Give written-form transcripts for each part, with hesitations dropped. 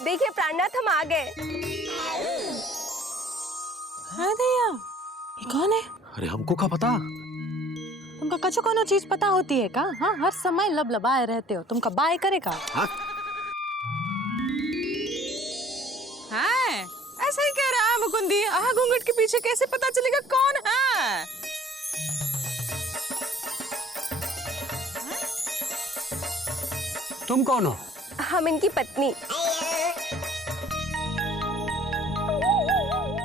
देखिए प्राणनाथ, हम आ गए। हाँ दैया, ये कौन है? अरे हमको क्या पता? तुमका कछु कोनो चीज पता होती है का? हाँ, हर समय लबलबाए रहते हो, तुमका बाय करेगा? हाँ, ऐसा ही कह रहा है मुकुंदी। घूंघट के पीछे कैसे पता चलेगा कौन है? तुम कौन हो? हम इनकी पत्नी।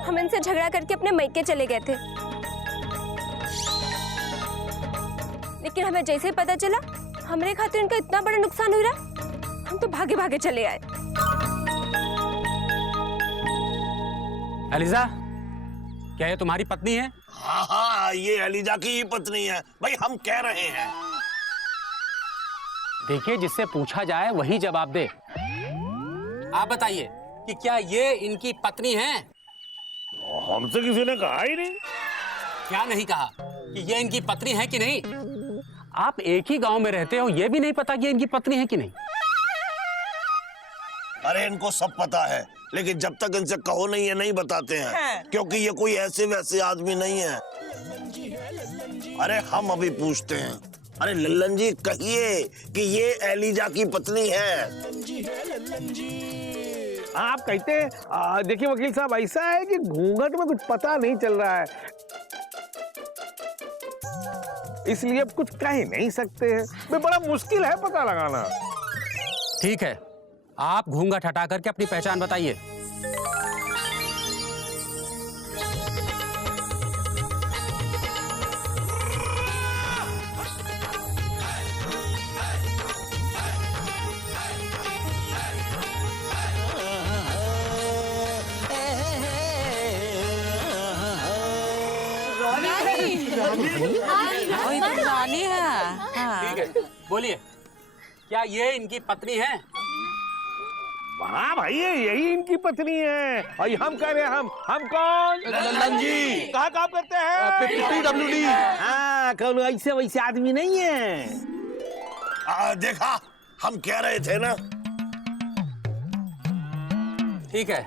हम इनसे झगड़ा करके अपने मायके चले गए थे, लेकिन हमें जैसे ही पता चला हमरे खातिर इनका इतना बड़ा नुकसान हो रहा, हम तो भागे भागे चले आए। एलिजा, क्या ये तुम्हारी पत्नी है? हाँ हाँ, ये एलिजा की ही पत्नी है भाई, हम कह रहे हैं। देखिए, जिससे पूछा जाए वही जवाब दे। आप बताइए कि क्या ये इनकी पत्नी है? हमसे किसी ने कहा ही नहीं। क्या नहीं कहा कि ये इनकी पत्नी है कि नहीं? आप एक ही गांव में रहते हो, ये भी नहीं पता कि इनकी पत्नी है कि नहीं? अरे इनको सब पता है, लेकिन जब तक इनसे कहो नहीं ये नहीं बताते हैं, क्योंकि ये कोई ऐसे वैसे आदमी नहीं है। अरे हम अभी पूछते हैं। अरे लल्लन जी, कहिए कि ये एलिजा की पत्नी है। आप कहते हैं। देखिए वकील साहब, ऐसा है कि घूंघट में कुछ पता नहीं चल रहा है, इसलिए अब कुछ कह नहीं सकते हैं। भाई बड़ा मुश्किल है पता लगाना। ठीक है, आप घूंघट हटा करके अपनी पहचान बताइए। रानी है। हाँ। ठीक है, बोलिए, क्या ये इनकी पत्नी है? हाँ भाई, यही इनकी पत्नी है। और हम कह रहे हैं, हम कौन? लल्लन जी। कहाँ काम करते हैं? PWD। हाँ, कौन ऐसे वैसे आदमी नहीं है। देखा, हम कह रहे थे ना। ठीक है,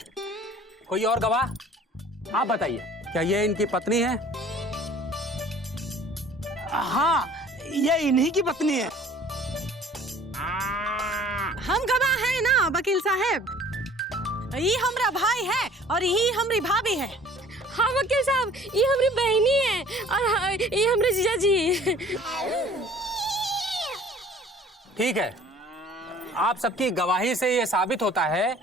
कोई और गवाह? आप बताइए, क्या ये इनकी पत्नी है? हाँ, ये इन्हीं की पत्नी है। हम गवाह हैं ना वकील साहब। ये हमरा भाई है और यही हमारी भाभी है। हाँ वकील साहब, ये हमारी बहनी है और ये हमारे जीजा जी। ठीक है, आप सबकी गवाही से ये साबित होता है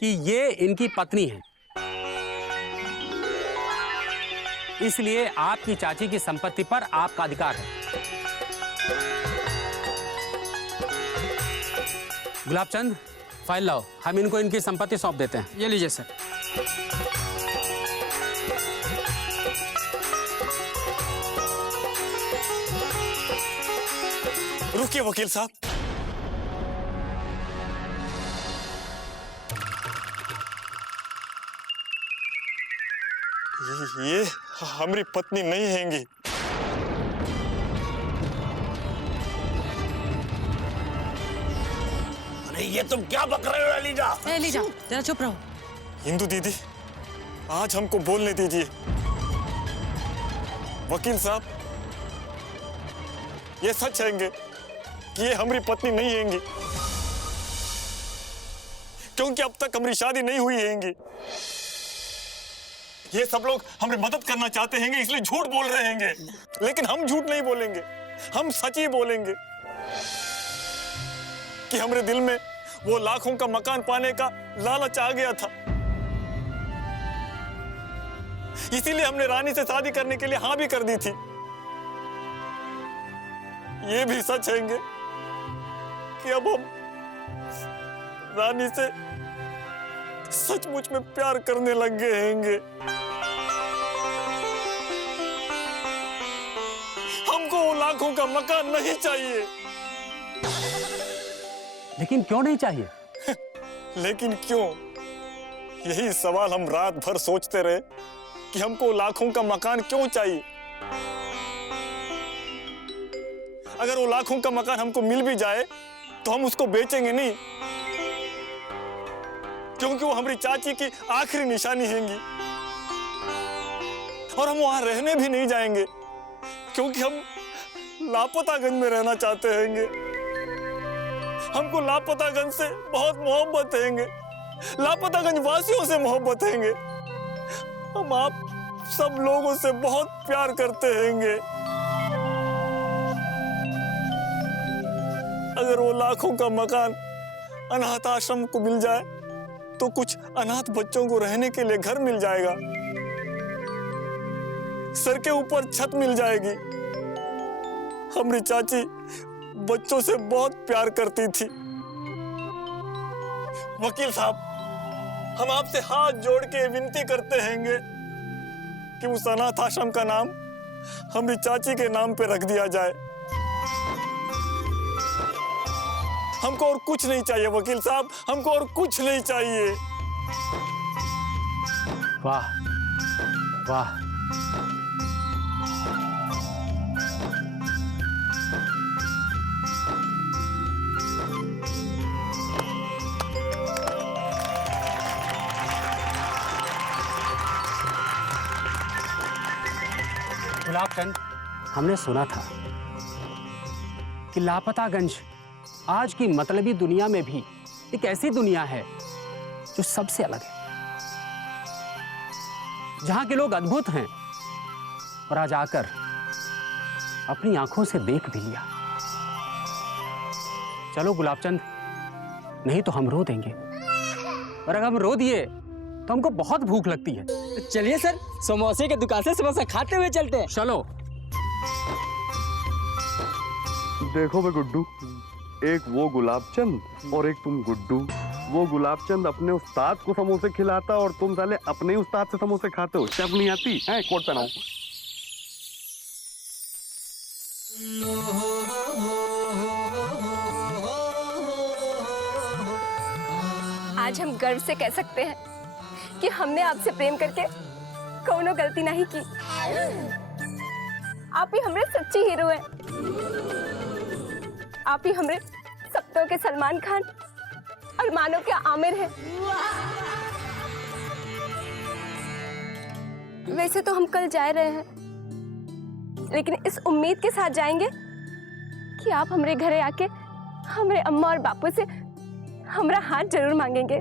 कि ये इनकी पत्नी है, इसलिए आपकी चाची की संपत्ति पर आपका अधिकार है। गुलाबचंद, फाइल लाओ, हम इनको इनकी संपत्ति सौंप देते हैं। ये लीजिए सर। रुकिए वकील साहब, ये हमारी पत्नी नहीं हैंगी। अरे ये तुम क्या बक रहे हो एलिजा? एलिजा, जरा चुप रहो। हिंदू दीदी, आज हमको बोलने दीजिए। वकील साहब, ये सच हैंगे कि ये हमारी पत्नी नहीं हैंगी, क्योंकि अब तक हमारी शादी नहीं हुई हैंगी। ये सब लोग हमारी मदद करना चाहते हैंगे, इसलिए झूठ बोल रहे हैंगे, लेकिन हम झूठ नहीं बोलेंगे, हम सच ही बोलेंगे कि हमारे दिल में वो लाखों का मकान पाने का लालच आ गया था, इसीलिए हमने रानी से शादी करने के लिए हाँ भी कर दी थी। ये भी सच हैंगे कि अब हम रानी से सचमुच में प्यार करने लग गए हैंगे। हमको वो लाखों का मकान नहीं चाहिए। लेकिन क्यों नहीं चाहिए? लेकिन क्यों, यही सवाल हम रात भर सोचते रहे कि हमको लाखों का मकान क्यों चाहिए। अगर वो लाखों का मकान हमको मिल भी जाए तो हम उसको बेचेंगे नहीं, क्योंकि वो हमारी चाची की आखिरी निशानी हैंगी। और हम वहां रहने भी नहीं जाएंगे क्योंकि हम लापतागंज में रहना चाहते हैंगे। हमको लापतागंज से बहुत मोहब्बत हैंगे, लापतागंज वासियों से मोहब्बत हैंगे। हम आप सब लोगों से बहुत प्यार करते हैंगे। अगर वो लाखों का मकान अनाथ आश्रम को मिल जाए तो कुछ अनाथ बच्चों को रहने के लिए घर मिल जाएगा, सर के ऊपर छत मिल जाएगी। हमारी चाची बच्चों से बहुत प्यार करती थी। वकील साहब, हम आपसे हाथ जोड़ के विनती करते हैंगे कि उस अनाथ आश्रम का नाम हमारी चाची के नाम पे रख दिया जाए। हमको और कुछ नहीं चाहिए वकील साहब, हमको और कुछ नहीं चाहिए। वाह वाह, गुलाबचंद, हमने सुना था कि लापतागंज आज की मतलबी दुनिया में भी एक ऐसी दुनिया है जो सबसे अलग है, जहां के लोग अद्भुत हैं। और आज आकर अपनी आंखों से देख भी लिया। चलो गुलाबचंद, नहीं तो हम रो देंगे, और अगर हम रो दिए तो हमको बहुत भूख लगती है। चलिए सर, समोसे की दुकान से समोसा खाते हुए चलते हैं। चलो। देखो बे गुड्डू, एक वो गुलाबचंद और एक तुम गुड्डू। वो गुलाबचंद अपने उस्ताद को समोसे खिलाता और तुम साले अपने ही उस्ताद से समोसे खाते हो। शर्म नहीं आती है? कोट पहनाओ। आज हम गर्व से कह सकते हैं कि हमने आपसे प्रेम करके कोनो गलती नहीं की। आप ही हमारे सच्ची हीरो हैं। आप ही हमारे सपनों के सलमान खान और मानो के आमिर हैं। वैसे तो हम कल जा रहे हैं, लेकिन इस उम्मीद के साथ जाएंगे कि आप हमारे घरे आके हमारे अम्मा और बापू से हमारा हाथ जरूर मांगेंगे।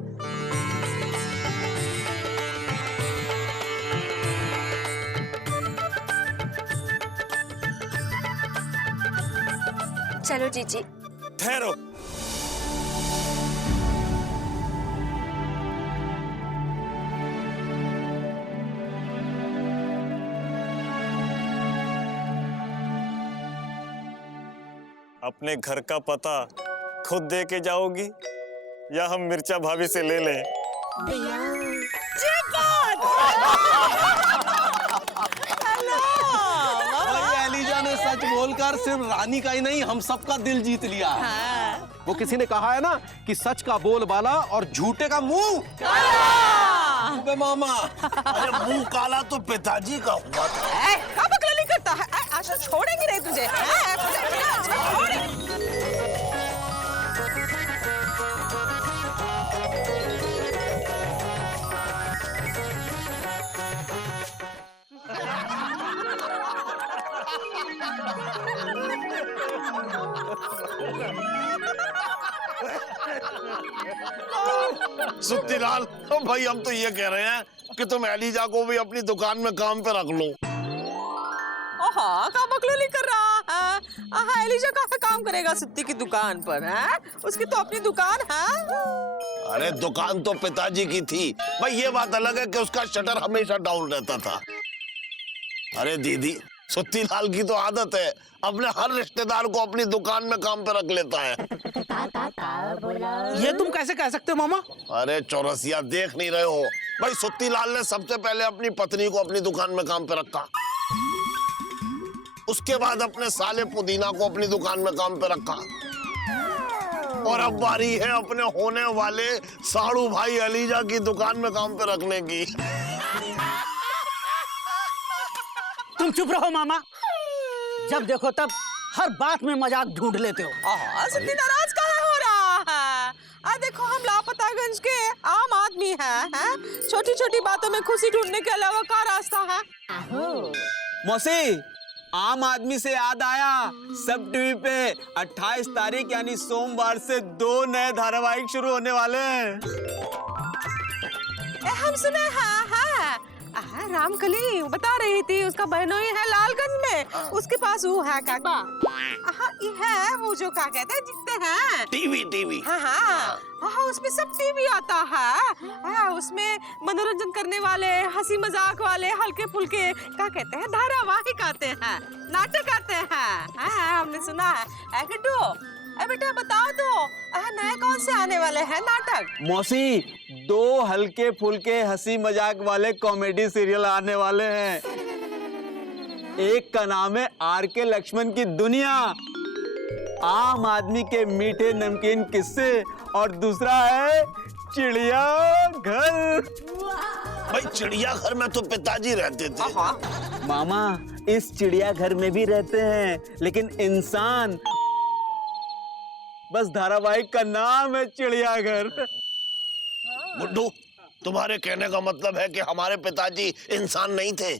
चलो जीजी। ठहरो। अपने घर का पता खुद दे के जाओगी या हम मिर्चा भाभी से ले लें? एलिजा ने सच बोलकर सिर्फ रानी का ही नहीं, हम सबका दिल जीत लिया। हाँ। वो किसी ने कहा है ना कि सच का बोलबाला और झूठे का मुंह काला। मामा, अरे मुंह काला तो पिताजी का हुआ था। क्या बकलाली करता है? आज तो छोड़ेंगे नहीं तुझे। सुत्तीलाल, भाई हम तो ये कह रहे हैं कि तुम एलिजा को भी अपनी दुकान में काम पे रख लो। हाँ, क्या बकलाली कर रहा है? हाँ, एलिजा कहाँ काम करेगा सुत्ती की दुकान पर? है उसकी तो अपनी दुकान है। अरे दुकान तो पिताजी की थी भाई, ये बात अलग है कि उसका शटर हमेशा डाउन रहता था। अरे दीदी, सुत्तीलाल की तो आदत है अपने हर रिश्तेदार को अपनी दुकान में काम पे रख लेता है। ये तुम कैसे कह सकते हो मामा? अरे चौरसिया, देख नहीं रहे हो भाई? सुत्तीलाल ने सबसे पहले अपनी पत्नी को अपनी दुकान में काम पे रखा, उसके बाद अपने साले पुदीना को अपनी दुकान में काम पे रखा, और अब बारी है अपने होने वाले साड़ू भाई एलिजा की दुकान में काम पे रखने की। तुम चुप रहो मामा, जब देखो तब हर बात में मजाक ढूंढ लेते हो। सुत्ती नाराज कहाँ हो रहा है? देखो हम लापतागंज के आम आदमी नहीं है, हैं? छोटी छोटी बातों में खुशी ढूंढने के अलावा क्या रास्ता है? मौसी, आम आदमी से याद आया, सब टीवी पे 28 तारीख यानी सोमवार से 2 नए धारावाहिक शुरू होने वाले हैं। हम सुने हैं, रामकली बता रही थी उसका बहनोई है लालगंज में, उसके पास वो है क्या? हाँ, ये है वो जो क्या कहते हैं जितने हैं टीवी। हाँ, उसमें सब टीवी आता है। हाँ, उसमें मनोरंजन करने वाले, हंसी मजाक वाले, हल्के फुल्के क्या कहते हैं धारावाहिक आते हैं, नाटक आते हैं। हाँ, हमने सुना है। किट्टू, बेटा बताओ तो नए कौन से आने वाले हैं नाटक? मौसी, 2 हल्के फुल्के हंसी मजाक वाले कॉमेडी सीरियल आने वाले हैं। एक का नाम है आर.के. लक्ष्मण की दुनिया, आम आदमी के मीठे नमकीन किस्से, और दूसरा है चिड़िया घर। भाई चिड़ियाघर में तो पिताजी रहते थे। मामा, इस चिड़ियाघर में भी रहते हैं, लेकिन इंसान, बस धारावाहिक का नाम है चिड़ियाघर। गुड्डू, तुम्हारे कहने का मतलब है कि हमारे पिताजी इंसान नहीं थे?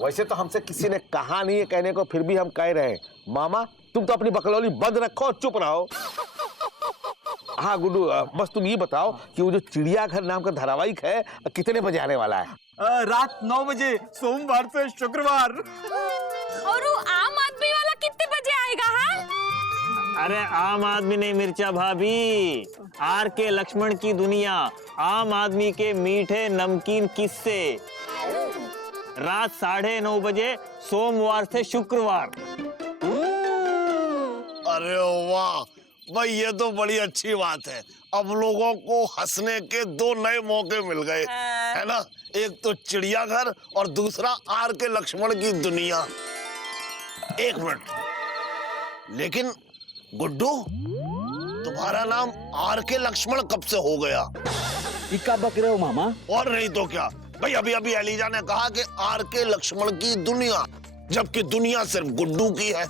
वैसे तो हमसे किसी ने कहा नहीं है कहने को, फिर भी हम कह रहे हैं। मामा, तुम तो अपनी बकलौली बंद रखो और चुप रहो। हाँ गुड्डू, बस तुम ये बताओ कि वो जो चिड़ियाघर नाम का धारावाहिक है कितने बजे आने वाला है? रात 9 बजे, सोमवार से शुक्रवार। और वो आम आदमी वाला कितने बजे आएगा? हाँ, अरे आम आदमी नहीं मिर्चा भाभी, आर.के. लक्ष्मण की दुनिया, आम आदमी के मीठे नमकीन किस्से, रात 9:30 बजे, सोमवार से शुक्रवार। अरे वाह भाई, ये तो बड़ी अच्छी बात है। अब लोगों को हंसने के 2 नए मौके मिल गए, है ना? एक तो चिड़ियाघर और दूसरा आर.के. लक्ष्मण की दुनिया। 1 मिनट, लेकिन गुड्डू, तुम्हारा नाम आर.के. लक्ष्मण कब से हो गया? क्या बक रहे हो मामा? और नहीं तो क्या भाई, अभी एलिजा ने कहा कि आर.के. लक्ष्मण की दुनिया, जबकि दुनिया सिर्फ गुड्डू की है।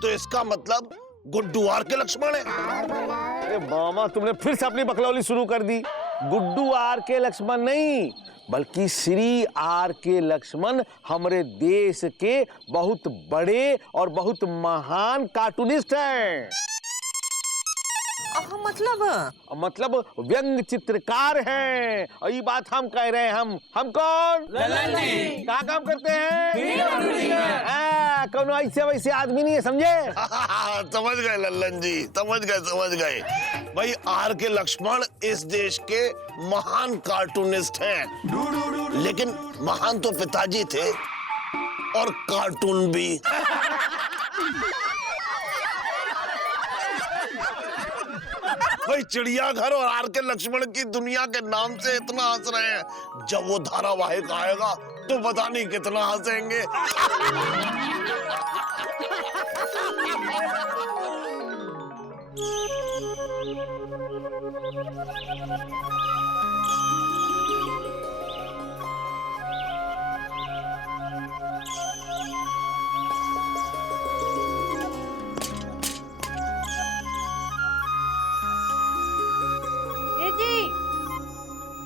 तो इसका मतलब गुड्डू आर.के. लक्ष्मण है। अरे मामा, तुमने फिर से अपनी बकलौली शुरू कर दी। गुड्डू आर.के. लक्ष्मण नहीं, बल्कि श्री आर.के. लक्ष्मण हमारे देश के बहुत बड़े और बहुत महान कार्टूनिस्ट हैं। मतलब व्यंग चित्रकार हैं। और ये बात हम कह रहे हैं। हम कौन? लल्लन जी। क्या काम करते हैं? कौन ऐसे वैसे आदमी नहीं है, समझे? समझ गए लल्लन जी, समझ गए। भाई आर.के. लक्ष्मण इस देश के महान कार्टूनिस्ट हैं, लेकिन महान तो पिताजी थे और कार्टून भी। भाई चिड़ियाघर और आर.के. लक्ष्मण की दुनिया के नाम से इतना हंस रहे हैं, जब वो धारावाहिक आएगा तो पता नहीं कितना हंसेंगे।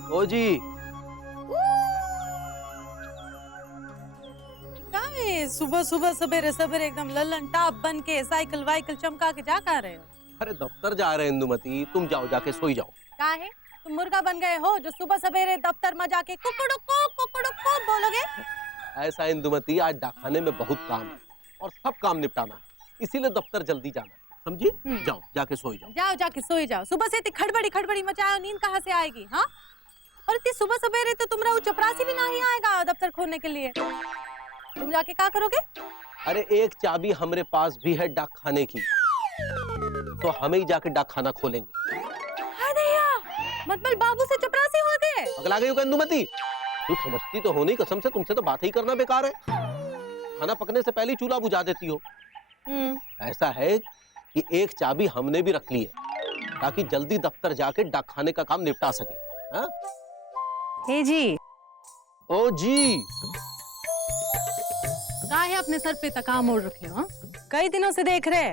ओ जी, सुबह सुबह सवेरे सवेरे एकदम लल्लन टाप बन के साइकिल वाइकिल चमका के जा कर रहे हो? अरे दफ्तर जा रहे हैं इंदुमती, तुम जाओ, जाके सोई जाओ। क्या है, तुम मुर्गा बन गए हो जो सुबह सवेरे दफ्तर में जाके कुकड़ुको बोलोगे? ऐसा इंदुमती, आज डाकखाने में बहुत काम है और सब काम निपटाना है, इसीलिए दफ्तर जल्दी जाना, समझी? जाओ, जाके सोई जाओ। जाके सोई जाओ। सुबह से इतनी खड़बड़ी मचाओ, नींद कहाँ से आएगी? हाँ, और इतनी सुबह सवेरे तो तुम्हारा चपरासी भी नहीं आएगा दफ्तर खोलने के लिए। तुम जाके क्या करोगे? अरे एक चाबी हमारे पास भी है डाकखाने की, तो हमें ही जाके डाकखाना खोलेंगे। मतलब बाबू से चपरासी हो गए? अगला गई हो इंदुमती, तू समझती तो हो नहीं, कसम से तुमसे तो बात ही करना बेकार है। खाना पकने से पहले चूल्हा बुझा देती हो। ऐसा है कि एक चाबी हमने भी रख ली है ताकि जल्दी दफ्तर जाके डाकखाने का काम निपटा सके। हाँ? हे जी। ओ जी, काहे अपने सर पे तकाम ओढ़ रखे हो? कई दिनों से देख रहे।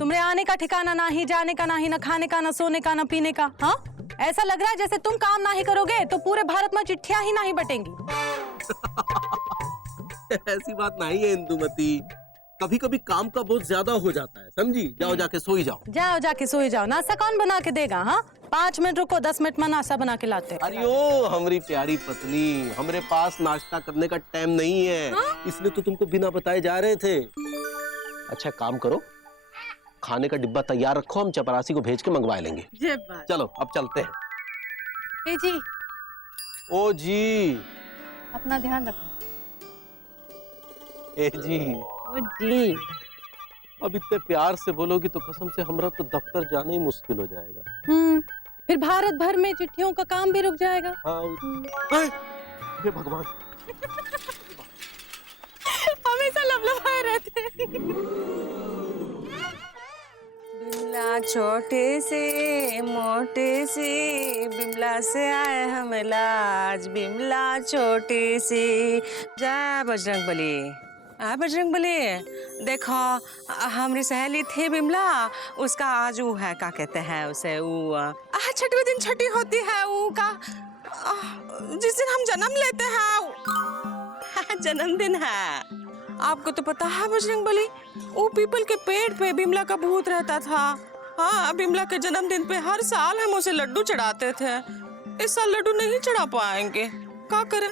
तुम्हारे आने का ठिकाना ना ही, जाने का ना ही, ना खाने का, ना सोने का, ना पीने का। हाँ, ऐसा लग रहा है जैसे तुम काम ना ही करोगे तो पूरे भारत में चिट्ठियां ही नहीं बटेंगी। ऐसी बात नहीं है इंदुमती, कभी कभी काम का बोझ ज्यादा हो जाता है, समझी? जाओ जाके सोई जाओ। जाओ जाके सोई जाओ। नाश्ता कौन बना के देगा? हाँ, 5 मिनट रुको, 10 मिनट में नाश्ता बना के लाते। अरे ओ हमारी प्यारी पत्नी, हमारे पास नाश्ता करने का टाइम नहीं है। इसलिए तो तुमको बिना बताए जा रहे थे। अच्छा काम करो, खाने का डिब्बा तैयार रखो, हम चपरासी को भेज के मंगवा लेंगे। चलो अब चलते हैं। ए जी, ओ जी, अपना ध्यान रखो। ए जी, ओ जी, अब इतने प्यार से बोलोगी तो कसम से हमरा तो दफ्तर जाना ही मुश्किल हो जाएगा। फिर भारत भर में चिट्ठियों का काम भी रुक जाएगा। हाँ, हे भगवान, हमेशा लबलबाए रहते हैं। बिमला छोटे से मोटे से, बिमला से आए हम लाज, बिमला छोटे से। जय बजरंग बली। बजरंग बली, देखो हमारी सहेली थी बिमला, उसका आज वो है, क्या कहते हैं उसे, वो छठवें दिन छठी होती है वो का, जिस दिन हम जन्म लेते हैं, जन्मदिन है। आपको तो पता है बजरंग बली, वो पीपल के पेड़ पे बिमला का भूत रहता था। हाँ, बिमला के जन्मदिन पे हर साल हम उसे लड्डू चढ़ाते थे। इस साल लड्डू नहीं चढ़ा पाएंगे, क्या करें?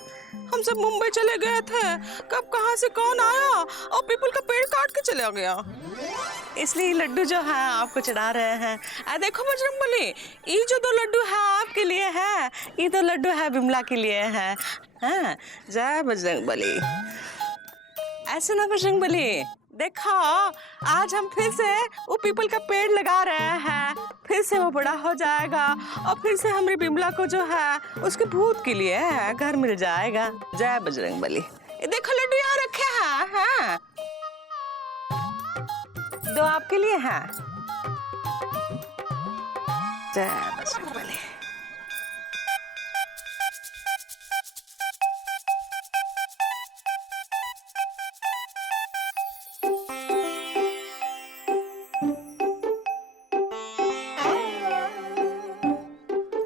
हम सब मुंबई चले गए थे, कब कहाँ से कौन आया और पीपल का पेड़ काट के चला गया। इसलिए लड्डू जो है आपको चढ़ा रहे हैं। देखो बजरंग बली, ये जो 2 लड्डू है आपके लिए है, ये 2 लड्डू है बिमला के लिए है। हाँ, जय बजरंग बली। ऐसे ना बजरंग बली, देखो आज हम फिर से वो पीपल का पेड़ लगा रहे हैं, फिर से वो बड़ा हो जाएगा और फिर से हमारी बिमला को जो है उसके भूत के लिए घर मिल जाएगा। जय बजरंग बली। देखो लड्डू यहाँ रखे हैं। हाँ, 2 आपके लिए हैं। जय बजरंग बली।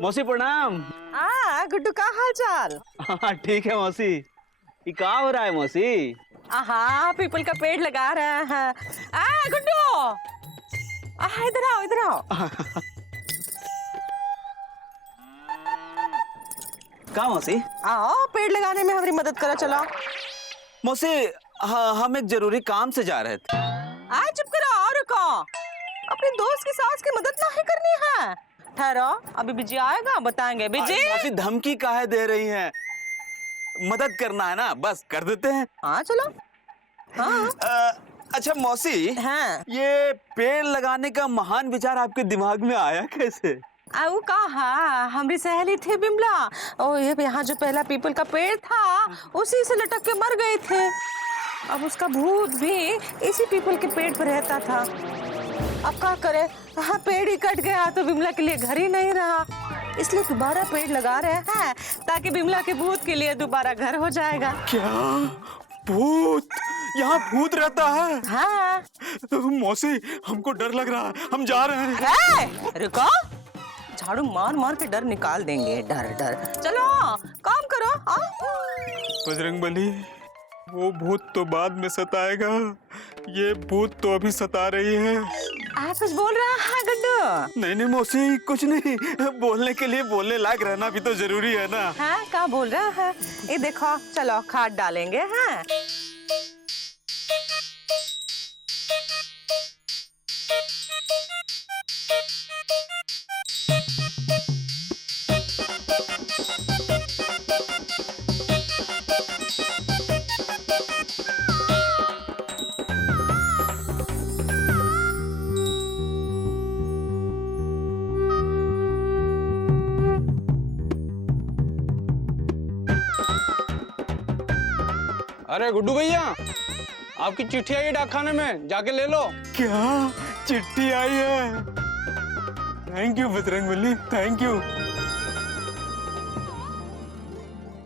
मौसी प्रणाम। गुड्डू का हाल चाल? हाँ ठीक है मौसी। ये क्या हो रहा है मौसी? पीपल का पेड़ लगा रहे हैं। गुड्डू, इधर आओ, इधर आओ। क्या मौसी? आओ, पेड़ लगाने में हमारी मदद करो, चलो। मौसी, हम एक जरूरी काम से जा रहे थे। चुप करो और रुको, अपने दोस्त की सास की मदद नहीं करनी है। ठहरो, अभी बिजी आएगा, बताएंगे। बिजी? मौसी धमकी काहे दे रही हैं? मदद करना है ना, बस कर देते हैं। हाँ चलो। हाँ। अच्छा मौसी, हाँ, ये पेड़ लगाने का महान विचार आपके दिमाग में आया कैसे? वो कहा हमारी सहेली थी बिमला, और ये यहाँ जो पहला पीपल का पेड़ था उसी से लटक के मर गए थे। अब उसका भूत भी इसी पीपल के पेड़ पर रहता था। अब क्या करे, हाँ, पेड़ ही कट गया तो बिमला के लिए घर ही नहीं रहा, इसलिए दोबारा पेड़ लगा रहे हैं ताकि बिमला के भूत के लिए दोबारा घर हो जाएगा। क्या भूत? यहाँ भूत रहता है? हाँ। मौसी, हमको डर लग रहा है, हम जा रहे हैं। रुको, झाड़ू मार मार के डर निकाल देंगे। डर डर, चलो काम करो। बजरंग बली, वो भूत तो बाद में सताएगा, ये भूत तो अभी सता रही है। कुछ बोल रहा है गुड्डू? नहीं मौसी, कुछ नहीं। बोलने के लिए बोलने लायक रहना भी तो जरूरी है ना। हाँ, क्या बोल रहा है? ये देखो, चलो खाद डालेंगे। हाँ, अरे गुड्डू भैया, आपकी चिट्ठी आई है डाकखाने में, जाके ले लो। क्या चिट्ठी आई है? Thank you Bajrang Bali, thank you.